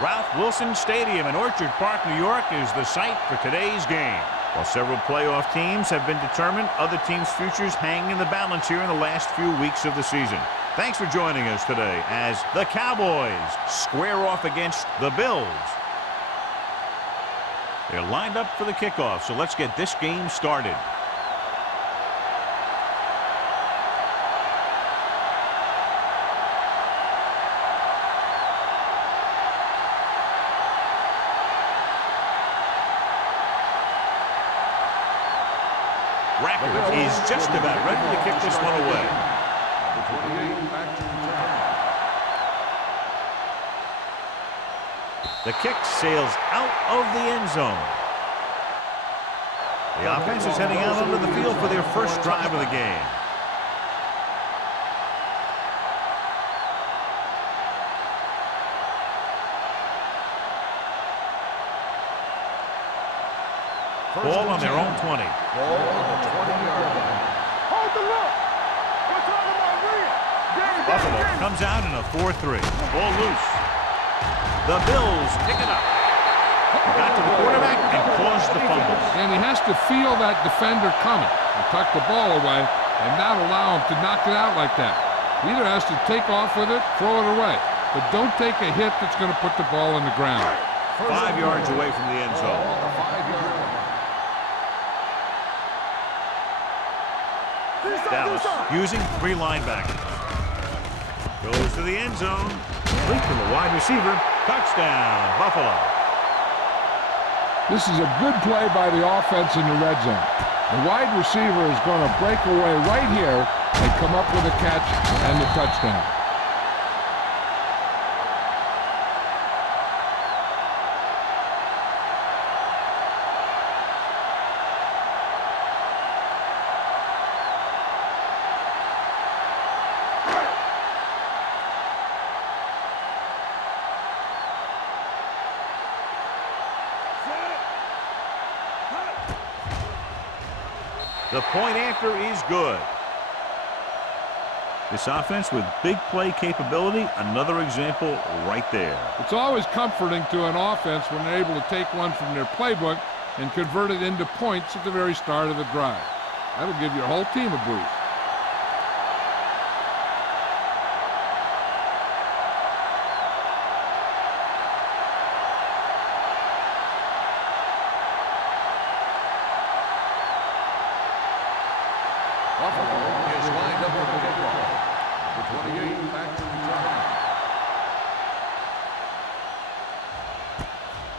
Ralph Wilson Stadium in Orchard Park, New York is the site for today's game. While several playoff teams have been determined, other teams' futures hang in the balance here in the last few weeks of the season. Thanks for joining us today as the Cowboys square off against the Bills. They're lined up for the kickoff, so let's get this game started. Rackard is just about ready to kick this one away. The kick sails out of the end zone. The offense is heading out onto the field for their first drive of the game. Ball on their own 20. Ball on the 20-yard line. Hold the look. What's wrong with my rear? Buffalo comes out in a 4-3. Ball loose. The Bills pick it up. Got to the quarterback and caused the fumble. And he has to feel that defender coming and tuck the ball away and not allow him to knock it out like that. He either has to take off with it, throw it away. But don't take a hit that's going to put the ball on the ground. 5 yards away from the end zone. Dallas using 3 linebackers. Goes to the end zone. Complete from the wide receiver. Touchdown, Buffalo. This is a good play by the offense in the red zone. The wide receiver is going to break away right here and come up with a catch and the touchdown. The point after is good. This offense with big play capability, another example right there. It's always comforting to an offense when they're able to take one from their playbook and convert it into points at the very start of the drive. That'll give your whole team a boost.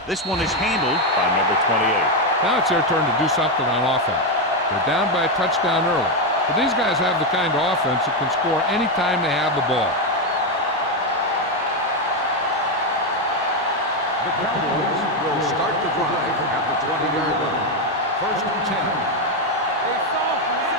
This one is handled by number 28. Now it's their turn to do something on offense. They're down by a touchdown early. But these guys have the kind of offense that can score anytime they have the ball. The Cowboys will start the drive at the 20-yard line. First and 10.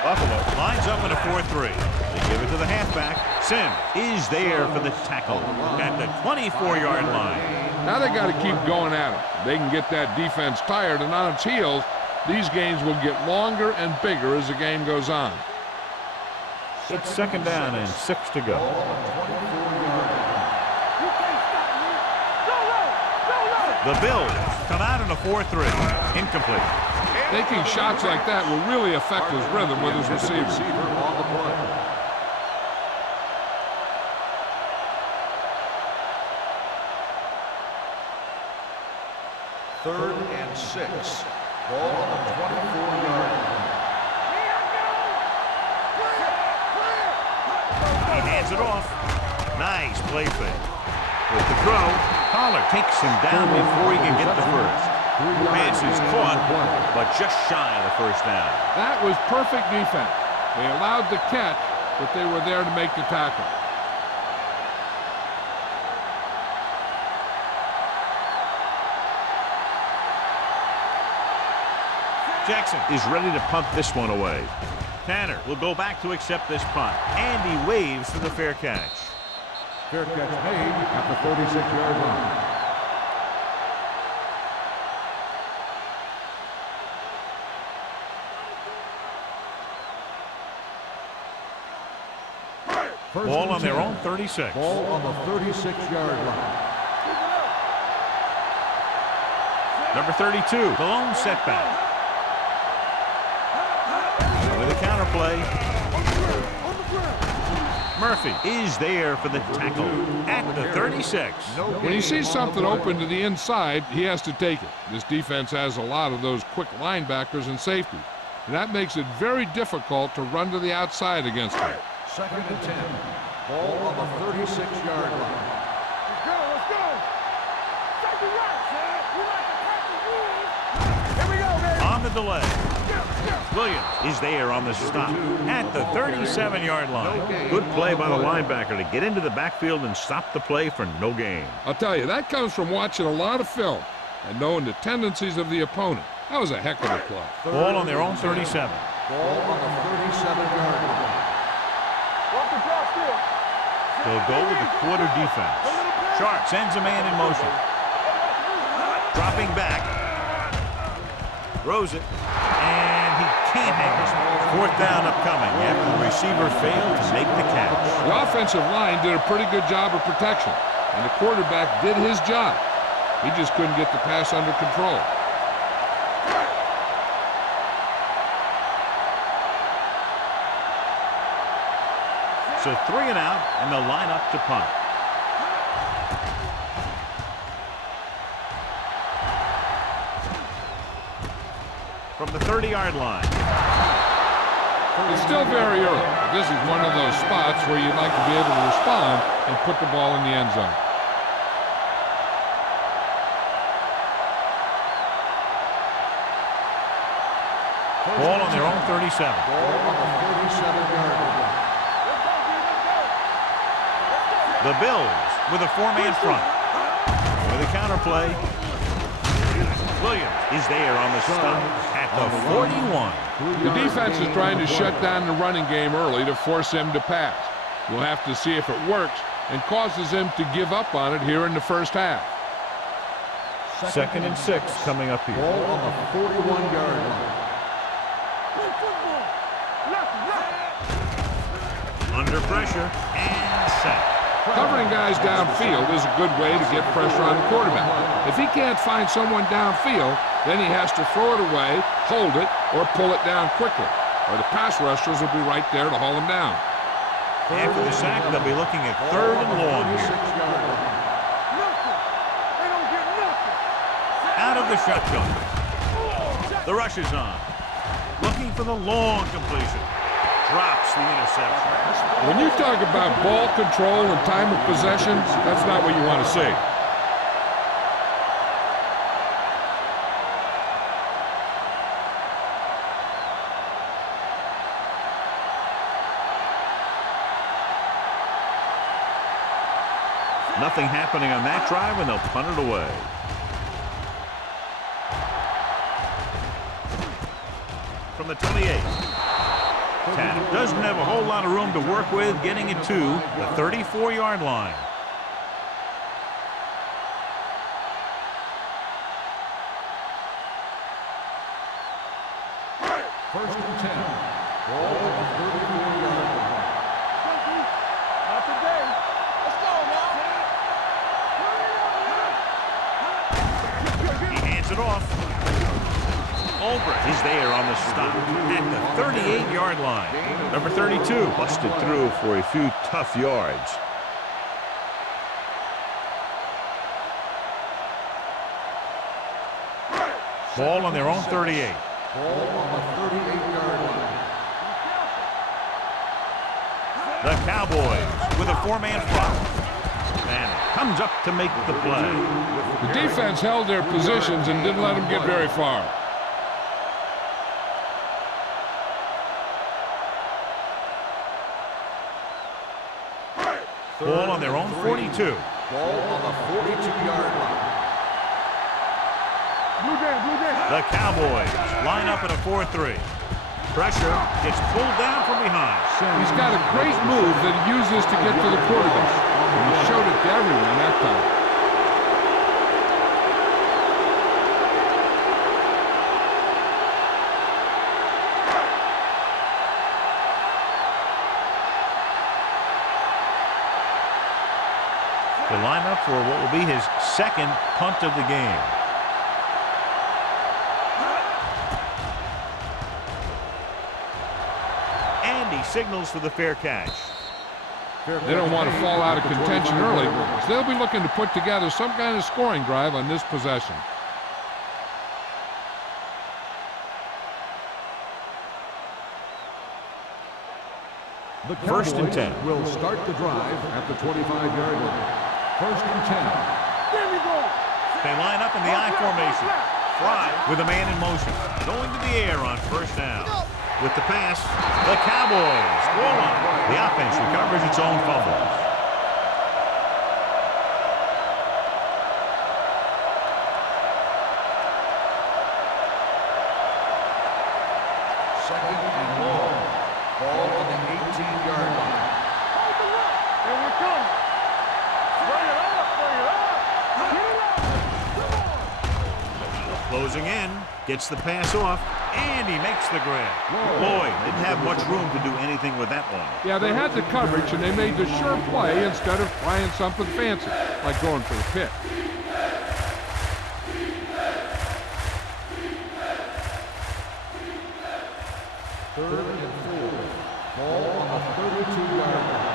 Buffalo lines up in a 4-3. They give it to the halfback. Sim is there for the tackle at the 24-yard line. Now they got to keep going at it. They can get that defense tired and on its heels. These games will get longer and bigger as the game goes on. It's second down and 6 to go. The Bills come out in a 4-3. Incomplete. Taking shots like that will really affect his rhythm with his receivers. On the play. Third and 6. Ball on the 24-yard line. He hands it off. Nice play fake. With the throw, Pollard takes him down before he can get the first. Pass is caught, but just shy of the first down. That was perfect defense. They allowed the catch, but they were there to make the tackle. Jackson is ready to punt this one away. Tanner will go back to accept this punt, and he waves for the fair catch. Fair catch made at the 36-yard line. Ball on their own 36. Ball on the 36-yard line. Number 32, the lone setback. With a counter play. Murphy is there for the tackle at the 36. When he sees something open to the inside, he has to take it. This defense has a lot of those quick linebackers and safety, and that makes it very difficult to run to the outside against them. 2nd and 10. Ball on the 36-yard line. Let's go, let's go. Take it right, son. We like to catch the rules. Here we go, baby. On the delay. Williams is there on the stop at the 37-yard line. Good play by the linebacker to get into the backfield and stop the play for no gain. I'll tell you, that comes from watching a lot of film and knowing the tendencies of the opponent. That was a heck of a play. Ball on their own 37. Ball on the 37-yard line. Walk the drop still. They'll go with the quarter defense. Sharp sends a man in motion. Dropping back. Throws it. And he can't hang it. 4th down upcoming after the receiver failed to make the catch. The offensive line did a pretty good job of protection, and the quarterback did his job. He just couldn't get the pass under control. So 3 and out, and they'll line up to punt. From the 30-yard line. It's still very early. This is one of those spots where you'd like to be able to respond and put the ball in the end zone. Ball on their own 37. Ball on the 37-yard line. The Bills with a 4-man front. With a counter play. Williams is there on the stop at the 41. The defense is trying to shut down the running game early to force him to pass. We'll have to see if it works and causes him to give up on it here in the first half. 2nd and 6 coming up here. Ball on the 41-yard line. Under pressure and set. Covering guys downfield is a good way to get pressure on the quarterback. If he can't find someone downfield, then he has to throw it away, hold it, or pull it down quickly, or the pass rushers will be right there to haul him down. After the sack, they'll be looking at 3rd and long here. Out of the shotgun. The rush is on. Looking for the long completion. Drops the interception. When you talk about ball control and time of possession, that's not what you want to see. Nothing happening on that drive, and they'll punt it away. From the 28. Tatum doesn't have a whole lot of room to work with, getting it to the 34-yard line. First and 10. Ball on the 34-yard line. Not today. Let's go now. He hands it off. Ulbrich is there on the stop at the 38-yard line. Number 32 busted through for a few tough yards. Ball on their own 38. Ball on the 38-yard line. The Cowboys with a 4-man front. And comes up to make the play. The defense held their positions and didn't let them get very far. Ball on their own 42. Ball on the 42-yard line. The Cowboys line up in a 4-3. Pressure gets pulled down from behind. He's got a great move that he uses to get to the quarterback. And he showed it to everyone that time. To line up for what will be his second punt of the game. And he signals for the fair catch. They don't want to fall out of contention early, so they'll be looking to put together some kind of scoring drive on this possession. The First and Cowboys 10. will start the drive at the 25-yard line. First and 10. There we go. They line up in the I formation. Fry with a man in motion. Going to the air on first down. With the pass, the Cowboys score one. The offense recovers its own fumbles. Second and long. Ball on the 18-yard line. Hold the rock. Here we come. Bring it up. Bring it up. Get it up. Closing in, gets the pass off, and he makes the grab. Boy, didn't have much room to do anything with that one. Yeah, they had the coverage, and they made the sure play instead of trying something fancy, like going for the pick. Third and 4. Ball on the 32-yard line.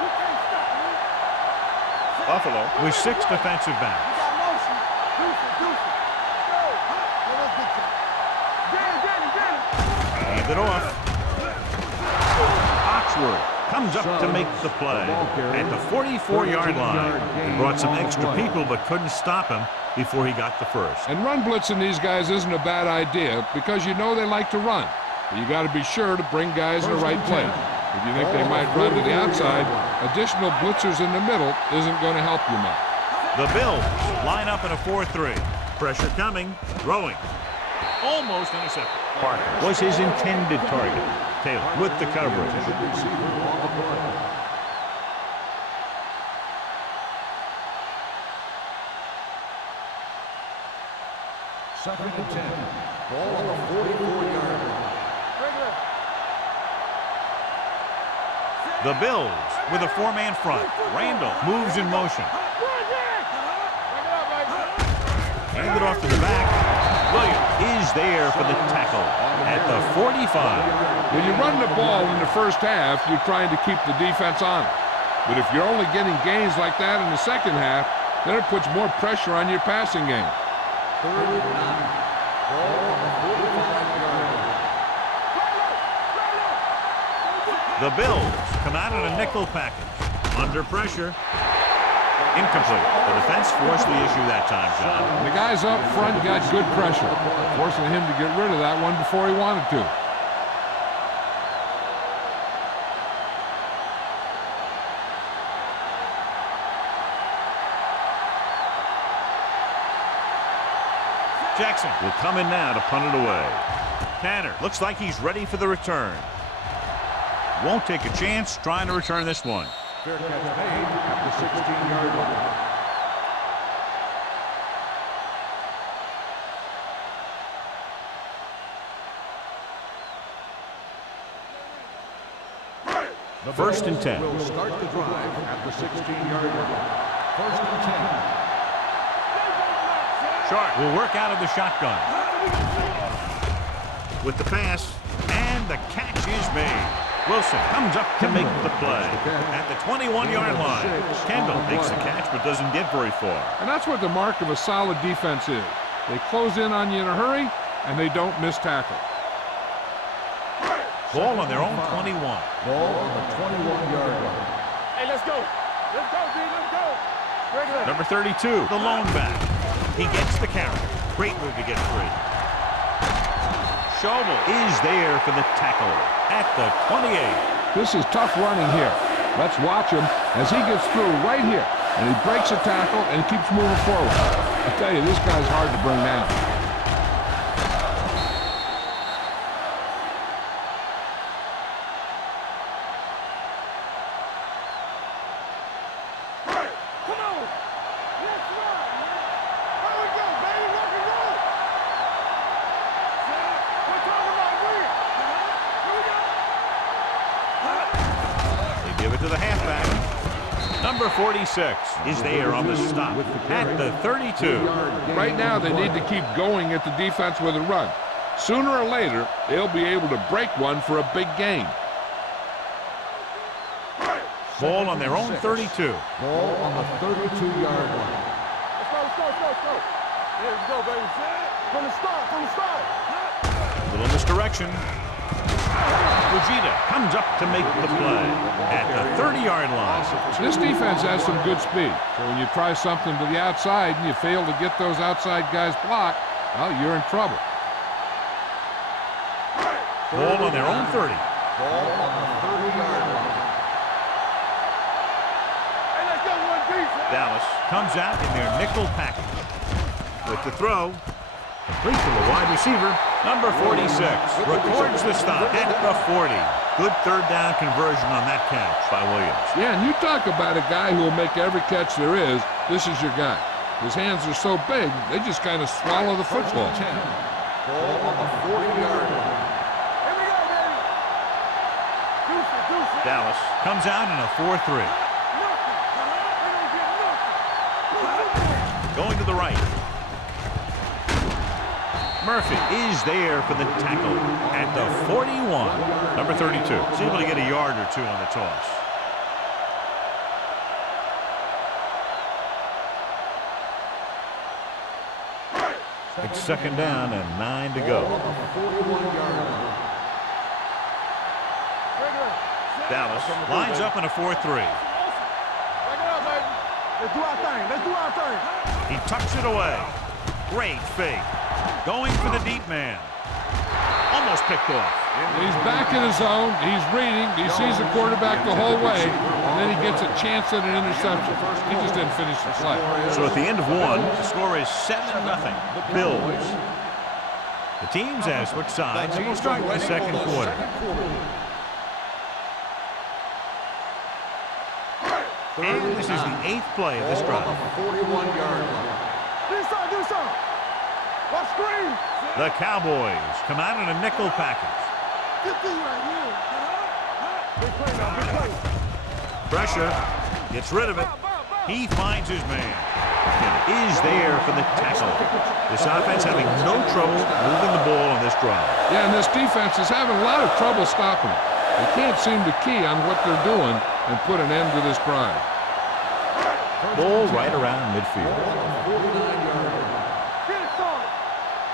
You can't stop me. Buffalo with 6 defensive backs. You got motion. Deuce it. Deuce it. Go. Go, let's get you. Get it. Hand it off. Oxworth comes up to make the play. At the 44-yard line, he brought some extra people but couldn't stop him before he got the first. And run blitzing these guys isn't a bad idea because you know they like to run. But you got to be sure to bring guys in the right place. If you think they might run to the outside, additional blitzers in the middle isn't going to help you much. The Bills line up in a 4-3. Pressure coming, throwing. Almost intercepted. Parker was his intended target. Taylor with the coverage. Second and 10. Ball on the 44-yard line. The Bills with a 4-man front. Randall moves in motion. Hand it off to the back. Williams is there for the tackle at the 45. When you run the ball in the first half, you're trying to keep the defense on it. But if you're only getting gains like that in the second half, then it puts more pressure on your passing game. Third and 9. Ball on the 45-yard line. The Bills come out in a nickel package. Under pressure. Incomplete. The defense forced the issue that time, John. And the guys up front got good pressure, forcing him to get rid of that one before he wanted to. Jackson will come in now to punt it away. Tanner looks like he's ready for the return. Won't take a chance trying to return this one. Fair catch made at the 16-yard line. The First and Bills 10. will start the drive at the 16-yard line. First and 10. Sharp will work out of the shotgun. With the pass, and the catch is made. Wilson comes up to make the play at the 21-yard line. Kendall makes the catch but doesn't get very far. And that's what the mark of a solid defense is. They close in on you in a hurry, and they don't miss tackle. Ball on their own 21. Ball on the 21-yard line. Hey, let's go. Let's go, D. Let's go. Regular. Number 32, the lone back. He gets the carry. Great move to get free. Schobel is there for the tackle at the 28. This is tough running here. Let's watch him as he gets through right here. And he breaks a tackle and keeps moving forward. I tell you, this guy's hard to bring down. Come on. Let's run, man. Here we go, baby. Rock and roll. We're talking about win. Here we go. They give it to the halfback. Number 46 is there on the stop at the 32. Right now, they need to keep going at the defense with a run. Sooner or later, they'll be able to break one for a big gain. Ball on their own 32. Ball on the 32-yard line. Let's go. Here we go, baby. From the start. A little misdirection. Fujita comes up to make the play at the 30-yard line. This defense has some good speed. So when you try something to the outside and you fail to get those outside guys blocked, well, you're in trouble. Ball on their own 30. Ball on the 30-yard line. Hey, let's go, one piece. Dallas comes out in their nickel package. With the throw, complete to the wide receiver, number 46. Records the stop at the 40. Good third down conversion on that catch by Williams. Yeah, and you talk about a guy who will make every catch there is. This is your guy. His hands are so big, they just kind of swallow the football. Ball on the 40-yard line. Here we go, baby. Deuce it. Dallas comes out in a 4-3. Going to the right. Murphy is there for the tackle at the 41. Number 32. He's able to get a yard or two on the toss. It's second down and 9 to go. Dallas lines up in a 4-3. Let's do our thing. He tucks it away. Great fake. Going for the deep man. Almost picked off. He's back in his zone. He's reading. He sees the quarterback the whole way, and then he gets a chance at an interception. He just didn't finish the play. So at the end of one, the score is 7-0. Bills. The teams have switched sides, so we'll start the second quarter. And this is the 8th play of this drive. 41-yard line. Do something. What screen? The Cowboys come out in a nickel package. Good thing right here. Big play now, big play. Pressure. Gets rid of it. He finds his man. And is there for the tackle. This offense having no trouble moving the ball on this drive. Yeah, and this defense is having a lot of trouble stopping it. They can't seem to key on what they're doing and put an end to this drive. Ball right around midfield. Get it, son.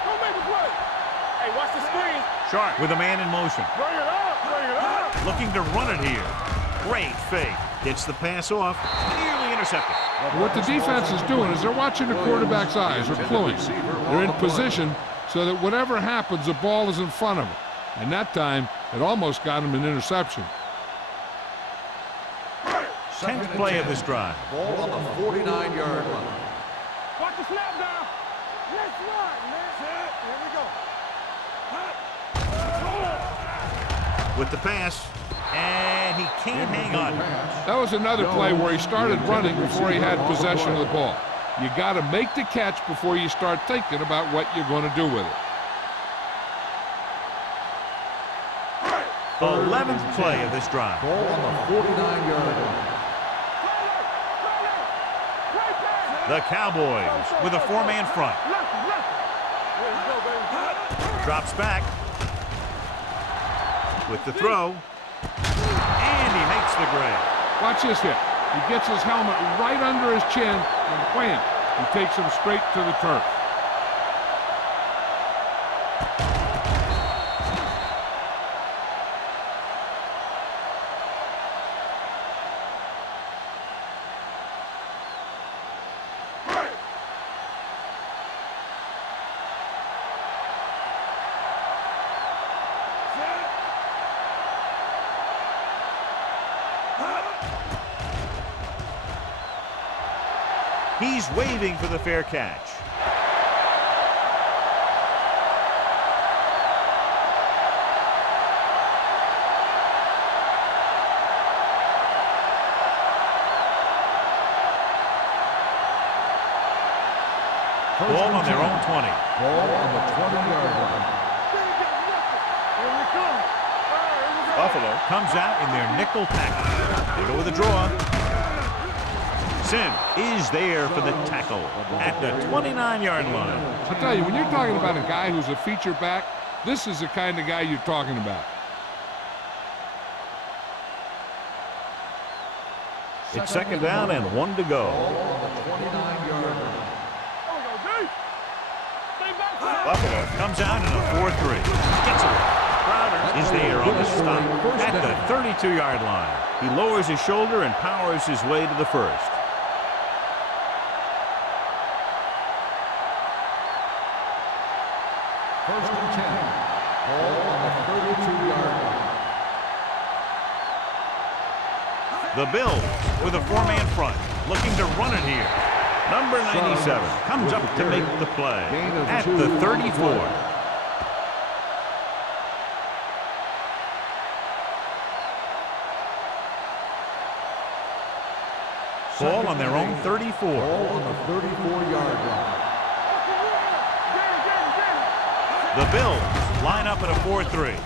Go make a play. Hey, watch the screen. Sharp with a man in motion. Bring it up. Looking to run it here. Great fake. Gets the pass off. Nearly intercepted. What the defense is doing is they're watching the quarterback's eyes, or pulling. They're in position so that whatever happens, the ball is in front of them. And that time, it almost got him an interception. 10th play of this drive. Ball on the 49-yard line. Watch the snap now. Let's run, man. Here we go. With the pass. And he can't hang on. That was another play where he started running before he had possession of the ball. You got to make the catch before you start thinking about what you're going to do with it. 11th play of this drive. Ball on the 49-yard line. The Cowboys with a 4-man front. Drops back. With the throw. And he makes the grab. Watch this hit. He gets his helmet right under his chin and wham, he takes him straight to the turf. He's waving for the fair catch. Ball on their own 20. Ball on the 20-yard line. Here we come. Buffalo comes out in their nickel package. They go with a draw. Sim is there for the tackle at the 29-yard line. I'll tell you, when you're talking about a guy who's a feature back, this is the kind of guy you're talking about. It's second down and 1 to go. Ball on the 29-yard line. Buffalo comes out in a 4-3. Gets it. Crowder is there on the stop at the 32-yard line. He lowers his shoulder and powers his way to the first. First and 10. Ball on the 32-yard line. The Bills with a 4-man front, looking to run it here. Number 97 comes up to make the play at the 34. Ball on their own 34. Ball on the 34-yard line. The Bills line up at a 4-3.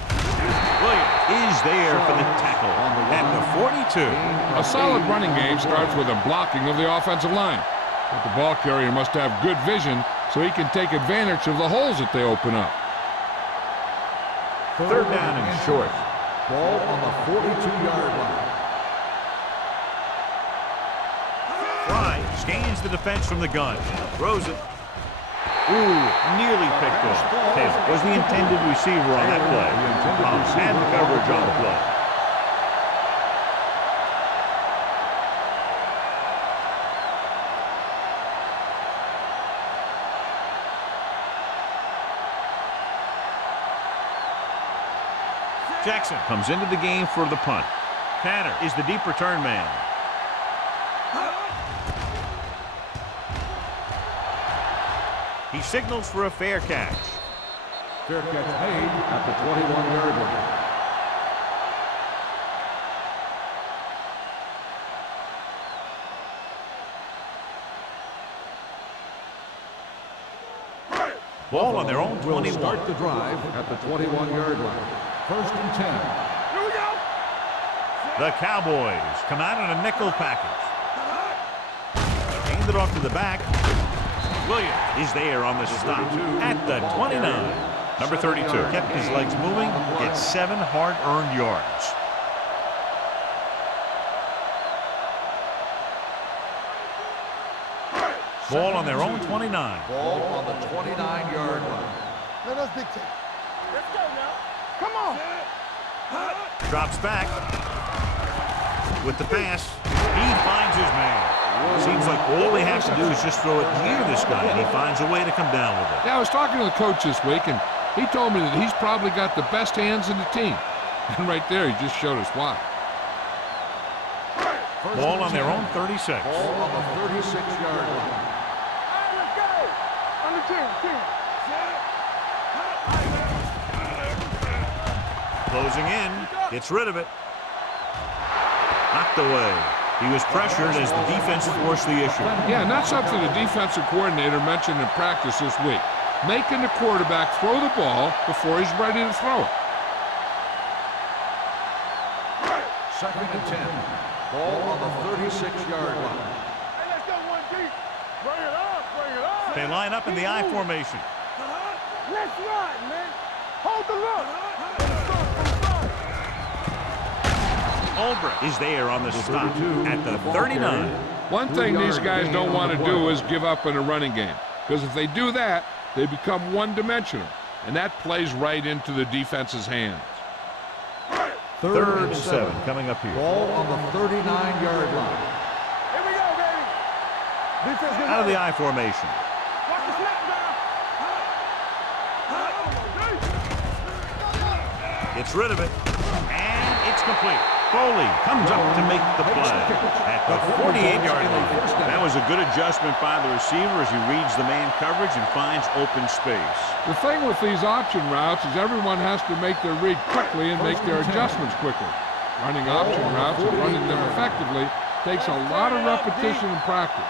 Williams is there for the tackle at the 42. A solid running game starts with a blocking of the offensive line. But the ball carrier must have good vision so he can take advantage of the holes that they open up. Third down and short. Ball on the 42-yard line. Fry scans the defense from the gun. Throws it. Ooh, nearly picked off. Taylor was the intended receiver on that play. Hobbs had the coverage on the play. Jackson comes into the game for the punt. Tanner is the deep return man. He signals for a fair catch. Fair catch made at the 21-yard line. Ball on their own Will 21. start the drive at the 21-yard line. First and 10. Here we go. The Cowboys come out in a nickel package. Hand it off to the back. Williams is there on the stop at the 29. Number 32 kept his legs moving, gets 7 hard-earned yards. Ball on their own 29. Ball on the 29-yard line. Let us dictate. Let's go now. Come on. Drops back with the pass. He finds his man. Seems like all he has to do is just throw it near this guy, and he finds a way to come down with it. Yeah, I was talking to the coach this week, and he told me that he's probably got the best hands in the team. And right there, he just showed us why. Ball on their own 36. Ball on the 36-yard line. Let's go. On the 10. Closing in, gets rid of it. Knocked away. He was pressured as the defense forced the issue. Yeah, and that's something the defensive coordinator mentioned in practice this week. Making the quarterback throw the ball before he's ready to throw it. Second and 10. Ball on the 36-yard line. Hey, let's go one deep. Bring it up. They line up in the I formation. Let's run, man. Hold the look. Ulbrich is there on the stop at the 39. One thing these guys don't want to do is give up in a running game. Because if they do that, they become one-dimensional. And that plays right into the defense's hands. Third and 7 coming up here. Ball on the 39-yard line. Here we go, baby. Defense Out of the I formation. Watch the snap now. Gets rid of it. And it's complete. Foley comes up to make the play at the 48-yard line. That was a good adjustment by the receiver as he reads the man coverage and finds open space. The thing with these option routes is everyone has to make their read quickly and make their adjustments quickly. Running option routes and running them effectively takes a lot of repetition and practice.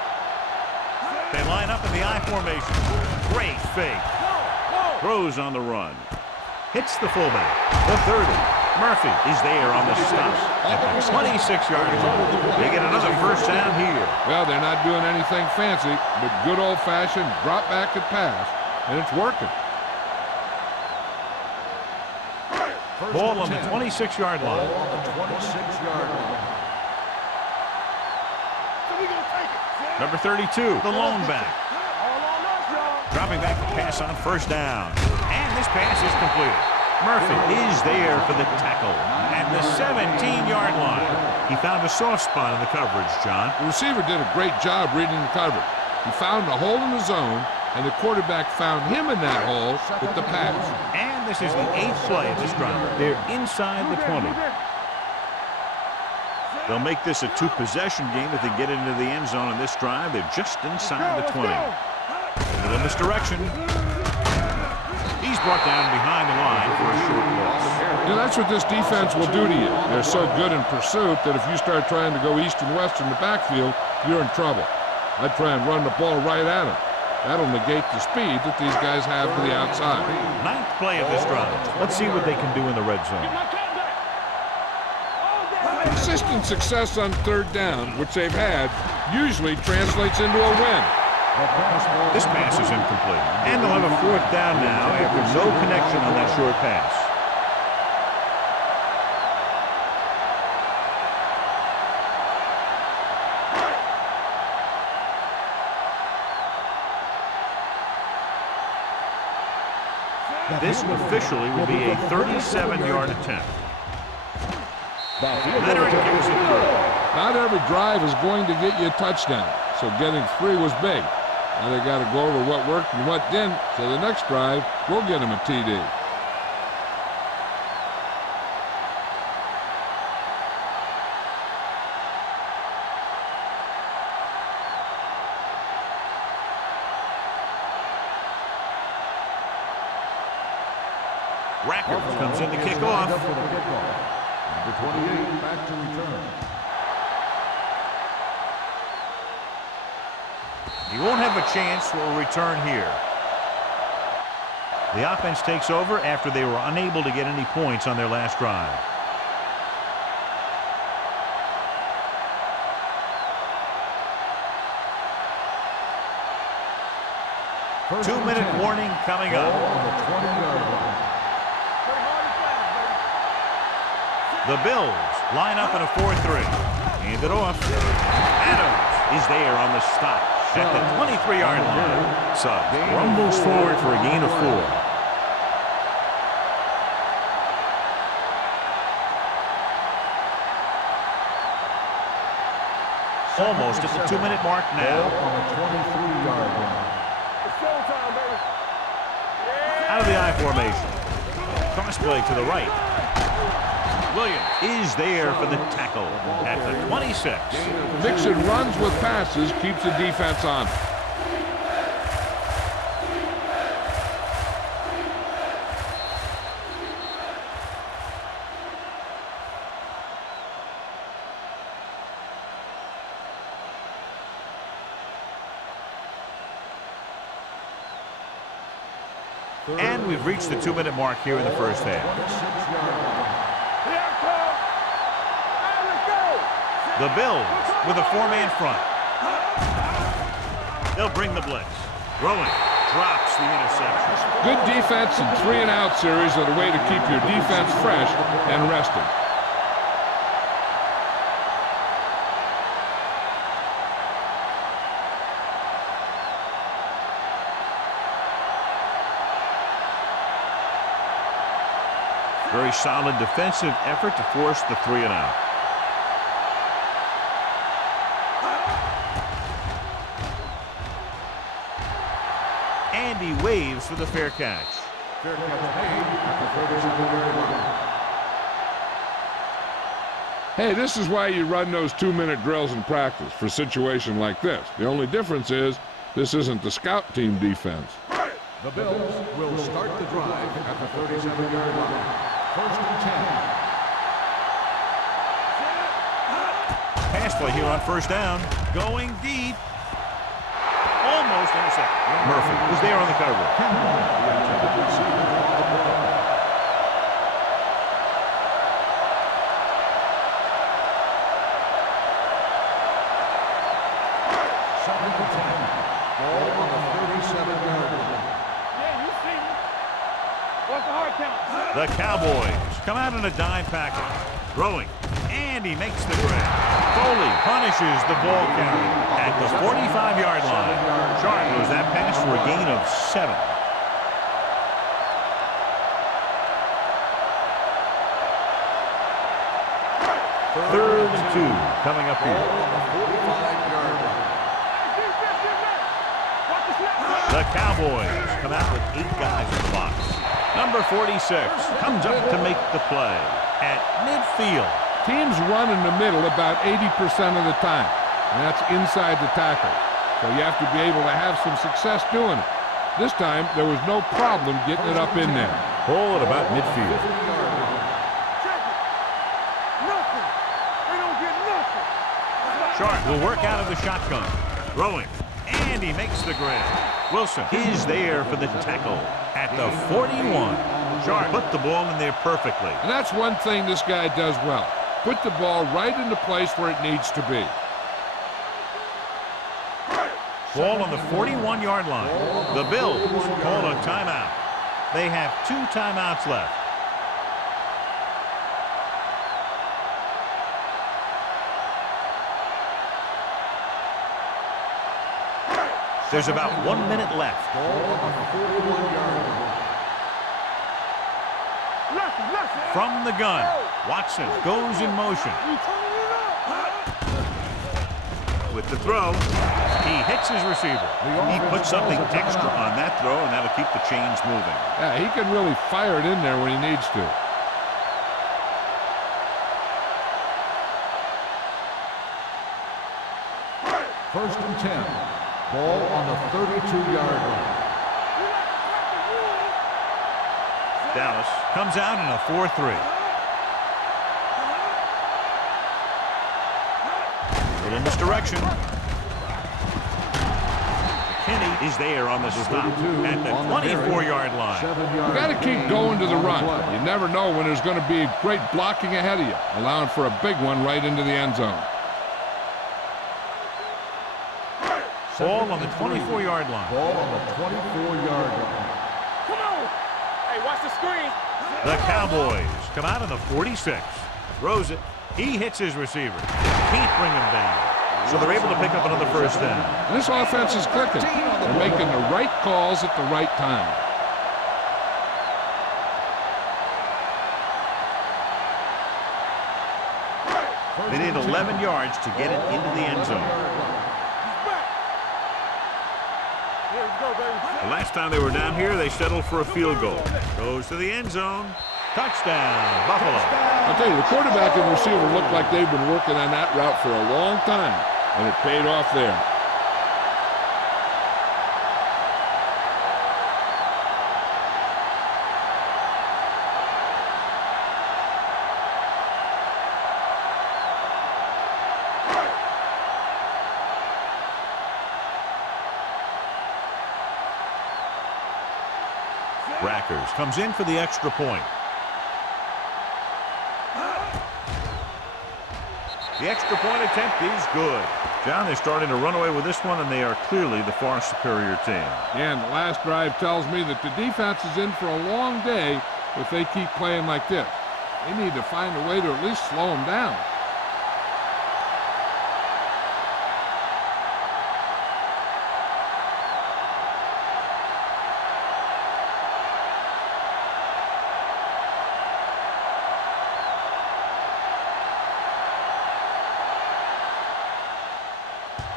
They line up in the I formation. Great fake. Throws on the run. Hits the fullback. The 30. Murphy is there on the stop at the 26-yard line. They get another first down here. Well, they're not doing anything fancy, but good old-fashioned drop back and pass, and it's working. Ball on the 26-yard line. Ball on the 26-yard line. Number 32, the lone back. Dropping back to pass on first down. And this pass is completed. Murphy is there for the tackle at the 17-yard line. He found a soft spot in the coverage, John. The receiver did a great job reading the coverage. He found a hole in the zone, and the quarterback found him in that hole with the pass. And this is the 8th play of this drive. They're inside the 20. They'll make this a 2-possession game if they get into the end zone in this drive. They're just inside the 20. A little misdirection. He's brought down behind the line for a short loss. You know, that's what this defense will do to you. They're so good in pursuit that if you start trying to go east and west in the backfield, you're in trouble. I'd try and run the ball right at him. That'll negate the speed that these guys have to the outside. 9th play of this drive. Let's see what they can do in the red zone. Consistent success on third down, which they've had, usually translates into a win. This pass is incomplete. And they'll have a 4th down now after no connection on that short pass. This officially will be a 37-yard attempt. Leonard gives it through. Not every drive is going to get you a touchdown, so getting 3 was big. Now they got to go over what worked and what didn't, so the next drive will get them a TD. Rackers comes in to kick off. Number 28 back to return. He won't have a chance for a return here. The offense takes over after they were unable to get any points on their last drive. Two-minute warning coming up. The Bills line up in a 4-3. Hand it off. Adams is there on the stop at the 23-yard line. Suggs rumbles forward for a gain of 4. Almost at the 2-minute mark now. On the 23-yard line. Out of the I formation. Crossplay to the right. Williams is there for the tackle at the 26. Mixing runs with passes keeps the defense on. And we've reached the 2-minute mark here in the first half. The Bills with a 4-man front. They'll bring the blitz. Throwing. Drops the interception. Good defense and 3-and-out series are the way to keep your defense fresh and rested. Very solid defensive effort to force the 3-and-out. And he waves for the fair catch. Fair catch made at the 37-yard line. Hey, this is why you run those 2-minute drills in practice for a situation like this. The only difference is this isn't the scout team defense. The Bills will start the drive at the 37-yard line. 1st and 10. Pass play here on first down. Going deep. Almost intercepted. Murphy is there on the coverage. The intended receiver caught the ball. Second and 10. Ball on the 37-yard line. Yeah, you see me. What's the hard count? The Cowboys come out in a dime package. Throwing. And And he makes the grab. Foley punishes the ball carrier at the 45-yard line. Sharp throws that pass for a gain of 7. Third and 2 coming up here. The Cowboys come out with 8 guys in the box. Number 46 comes up to make the play at midfield. Teams run in the middle about 80% of the time, and that's inside the tackle. So you have to be able to have some success doing it. This time, there was no problem getting it up in there. Ball at about midfield. Sharp will work out of the shotgun. Throwing. And he makes the grab. Wilson is there for the tackle at the 41. Sharp put the ball in there perfectly. And that's one thing this guy does well. Put the ball right in the place where it needs to be. Ball on the 41-yard line. The Bills call a timeout. They have 2 timeouts left. There's about 1 minute left. From the gun, Watson goes in motion. With the throw, he hits his receiver. He puts something extra on that throw, and that'll keep the chains moving. Yeah, he can really fire it in there when he needs to. First and 10. Ball on the 32-yard line. Dallas comes out in a 4-3. Little misdirection. McKinney is there on the stop at the 24-yard line. You got to keep going to the run. You never know when there's going to be great blocking ahead of you, allowing for a big one right into the end zone. Ball on the 24-yard line. Ball on the 24-yard line. Come on! Hey, watch the screen. The Cowboys come out in the 46. Throws it. He hits his receiver. Can't bring him down. So they're able to pick up another first down. And this offense is clicking. They're making the right calls at the right time. They need 11 yards to get it into the end zone. The last time they were down here, they settled for a field goal. Goes to the end zone. Touchdown, Buffalo. I'll tell you, the quarterback and receiver look like they've been working on that route for a long time, and it paid off there. Rackers comes in for the extra point. The extra point attempt is good. John, they're starting to run away with this one, and they are clearly the far superior team. Yeah, and the last drive tells me that the defense is in for a long day if they keep playing like this. They need to find a way to at least slow them down.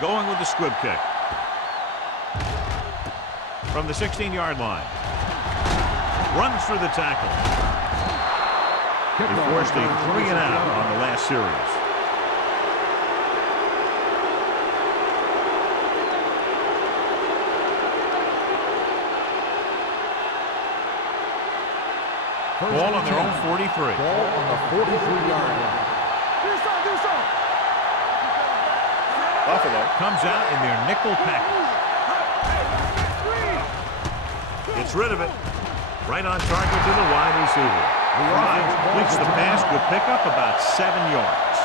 Going with the squib kick. From the 16-yard line. Runs through the tackle. They forced a 3-and-out on the last series. Ball on their own 43. Ball on the 43-yard line. Buffalo comes out in their nickel package. Gets rid of it. Right on target to the wide receiver. Fry completes the pass with pickup about 7 yards.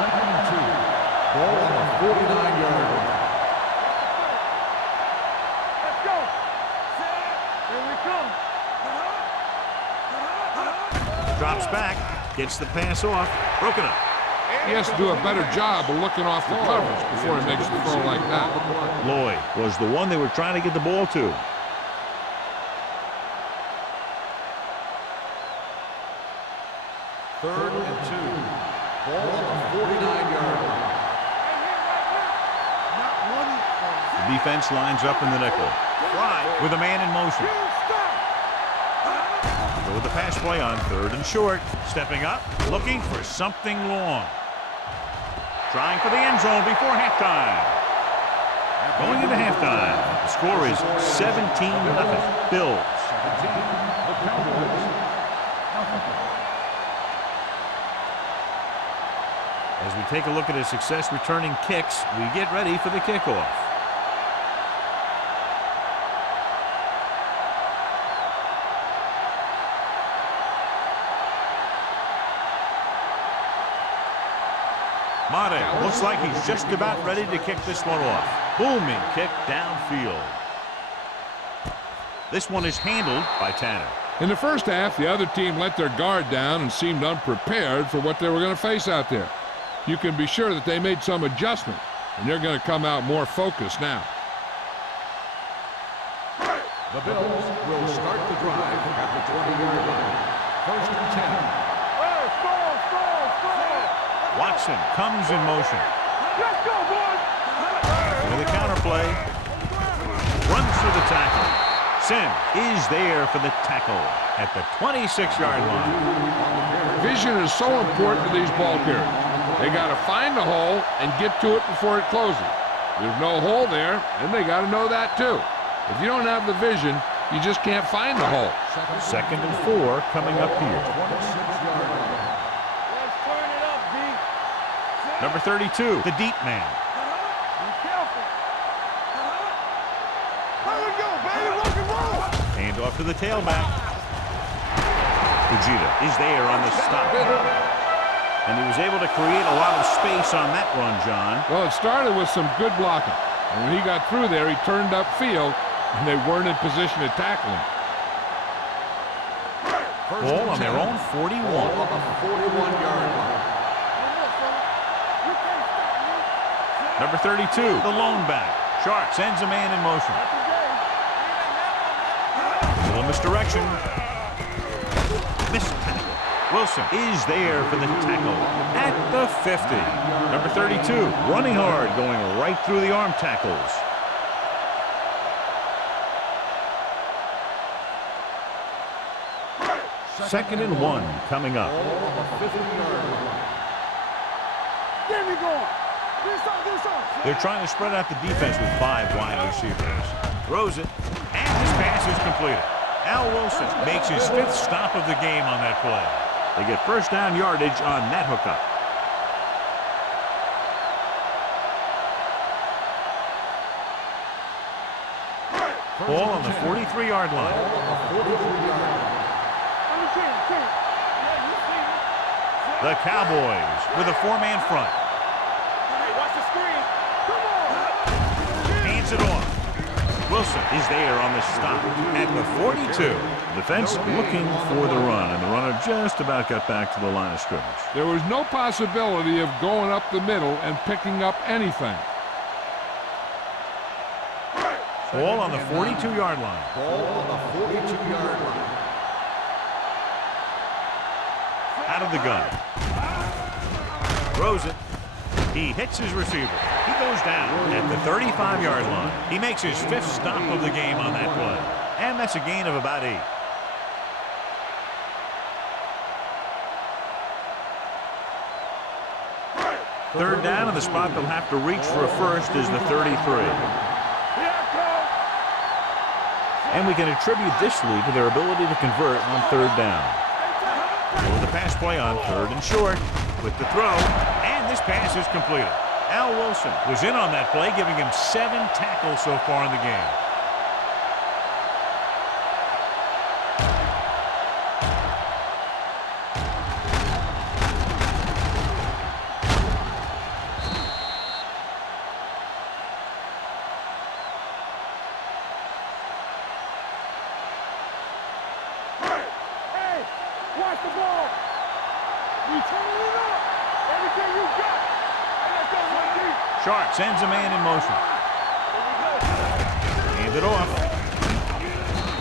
Second and 2. Ball on the 49-yard line. Let's go. Here we come. Drops back, gets the pass off, broken up. He has to do a better job of looking off the coverage before he makes the throw like that. Lloyd was the one they were trying to get the ball to. Third and 2. Ball on the 49-yard line. The defense lines up in the nickel. Fry with a man in motion. Go with the pass play on 3rd and short. Stepping up, looking for something long. Trying for the end zone before halftime. Going into halftime, the score is 17-0. Bills. As we take a look at his success returning kicks, we get ready for the kickoff. Mate looks like he's just about ready to kick this one off. Booming kick downfield. This one is handled by Tanner. In the first half, the other team let their guard down and seemed unprepared for what they were going to face out there. You can be sure that they made some adjustment, and they're going to come out more focused now. The Bills will start the drive at the 20-yard line. First and 10. Watson comes in motion. Let's go, boys! With a counter play. Runs through the tackle. Sim is there for the tackle at the 26-yard line. Vision is so important to these ball carriers. They got to find the hole and get to it before it closes. There's no hole there, and they got to know that too. If you don't have the vision, you just can't find the hole. 2nd and 4 coming up here. Number 32, the deep man. Hand off to the tailback. Fujita is there on the stop. And he was able to create a lot of space on that run, John. Well, it started with some good blocking. And when he got through there, he turned upfield, and they weren't in position to tackle him. Ball on their own 41. On the 41-yard line. Number 32, the lone back. Sharp sends a man in motion. Little misdirection. Missed tackle. Wilson is there for the tackle at the 50. Number 32, running hard, going right through the arm tackles. Second and 1 coming up. There we go. They're trying to spread out the defense with 5 wide receivers. Throws it, and his pass is completed. Al Wilson makes his 5th stop of the game on that play. They get first down yardage on that hookup. Ball on the 43-yard line. The Cowboys with a 4-man front. Hands it off. Wilson is there on the stop at the 42. Defense looking for the run, and the runner just about got back to the line of scrimmage. There was no possibility of going up the middle and picking up anything. Ball on the 42-yard line. Ball on the 42-yard line. Out of the gun. Throws it. He hits his receiver. He goes down at the 35-yard line. He makes his 5th stop of the game on that play. And that's a gain of about 8. Third down, and the spot they'll have to reach for a first is the 33. And we can attribute this lead to their ability to convert on 3rd down. With the pass play on 3rd and short with the throw, and this pass is completed. Al Wilson was in on that play, giving him 7 tackles so far in the game. Watch the ball. We turn it up. Everything you got. And let's go, Mikey. Sharp sends a man in motion. Hand it off.